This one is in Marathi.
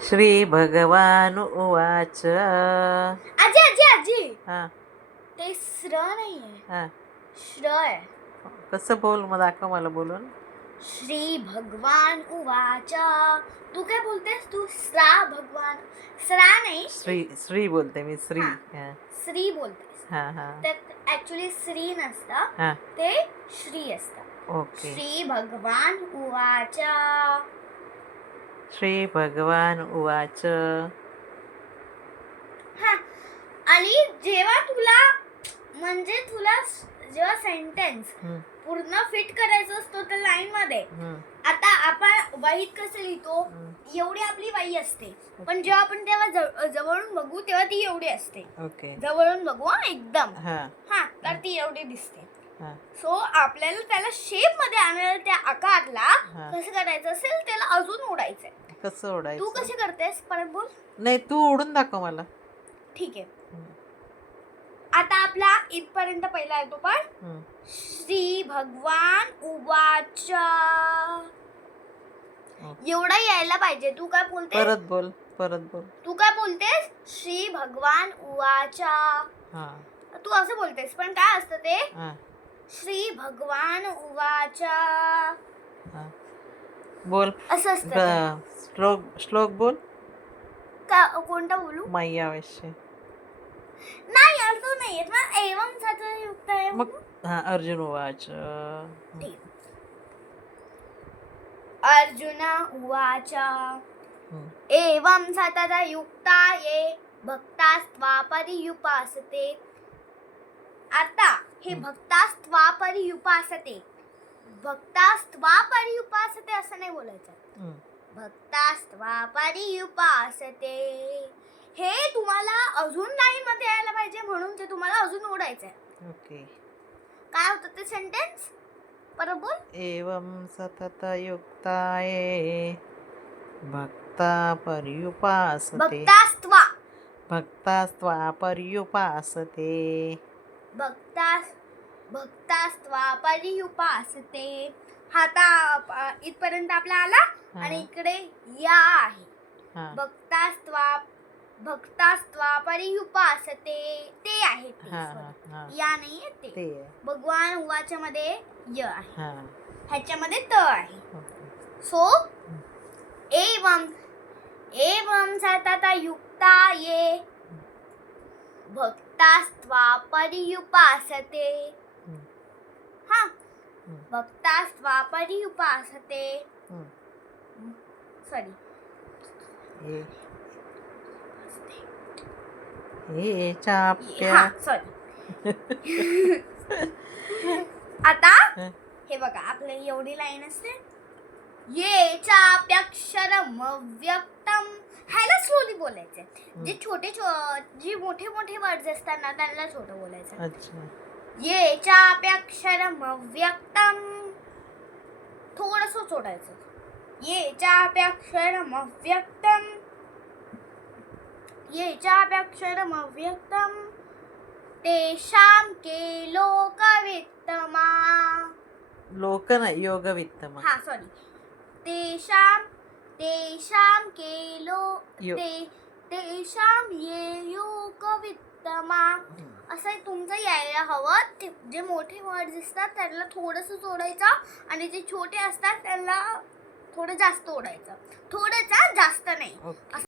श्री भगवान उवाच. आजी आजी आजी हा ते श्र नाहीये, हा श्र आहे. कसं बोल, मग दाखव मला बोलून. श्री भगवान उवाच. तू काय बोलतेस? तू श्रा भगवान, श्रा नाही, श्री श्री बोलते मी, श्री. हा. श्री बोलतेस. हा हा तर ऍक्च्युली श्री नसतं, हा ते श्री असतं. ओके. श्री भगवान उवाच. श्री भगवान उवाच. हा, आणि जेव्हा तुला म्हणजे जेव्हा सेंटेन्स पूर्ण फिट करायचं असतो त्या लाईन मध्ये, आता आपण वहीत कसं लिहितो, एवढी आपली वही असते, पण जेव्हा आपण तेव्हा जवळून बघू तेव्हा ती एवढी असते. ओके. जवळून बघू एकदम, हा तर ती एवढी दिसते. हा सो आपल्याला त्याला शेप मध्ये आणायला, त्या आकारला कसं करायचं असेल, त्याला अजून ओढायचंय. कसं ओढायचं? तू कशी करतेस? परत बोल. नाही, तू ओढून दाखव मला. ठीक आहे. आता आपला इथपर्यंत पहिला येतो, पण श्री भगवान उवाच एवढा यायला पाहिजे. तू काय बोलतेस? परत बोल. तू काय बोलतेस? श्री भगवान उवाच. तू असं बोलतेस, पण काय असतं ते? श्री भगवान उवाच बोल. असं असतं. श्लोक बोल. कोणता बोलू? मैयावेश्य. नाही यार, तो नाही येत. मग एवं सतत युक्त आहे. मग अर्जुन उवाच. अर्जुन उवाच. एवं सतत युक्ता ये भक्तास्त्वापर्युपासते. आता हे भक्तास्त्वापर्युपासते, भक्तास्त्वापर्युपासते असं नाही बोलायचं. भक्तास्त्वापर्युपासते हे तुम्हाला अजून लाईन मध्ये यायला पाहिजे, म्हणून ते तुम्हाला अजून ओढायचंय. ओके. काय होतं ते सेंटेन्स? परत बोल. एवं सतत युक्ताये भक्तापर्युपासते. भक्तास्त्वापर्युपासते. भक्तास्त्वापर्युपासते. आता इथपर्यंत आपला आला, आणि इकडे या आहे. भक्तास्त्वापर्युपासते ते आहे. या नाहीये ते. भगवान उवाच मध्ये य आहे, ह्याच्यामध्ये त आहे. सो एवं सतत युक्ता ये भक्तास्त्वापर्युपासते. हा, भक्तास्त्वापर्युपासते. Sorry, sorry. आता हे बघा, आपल्या एवढी लाईन असते. ये चाप्यक्षरम अव्यक्तम. ह्याला स्लोली बोलायचंय. जे मोठे वर्ड्स असतात ना, त्यांना छोटं बोलायचं. ये चाप्यक्षरम अव्यक्तम थोडंसं सोडायचं. ये चाप्यक्षरम अव्यक्तम, ये चाप्यक्षरम अव्यक्तम तेषां के लोकवित्तमा. लोक नाही, योगवित्तमा. हा, सॉरी. तेषां के तेषां ये योगवित्तमा. असं तुमचं यायला हवं. जे मोठे वर्ड्स असतात त्यांना थोडंसं सोडायचं, आणि जे छोटे असतात त्यांना थोडं जास्त ओढायचं. थोडंच, जास्त नाही.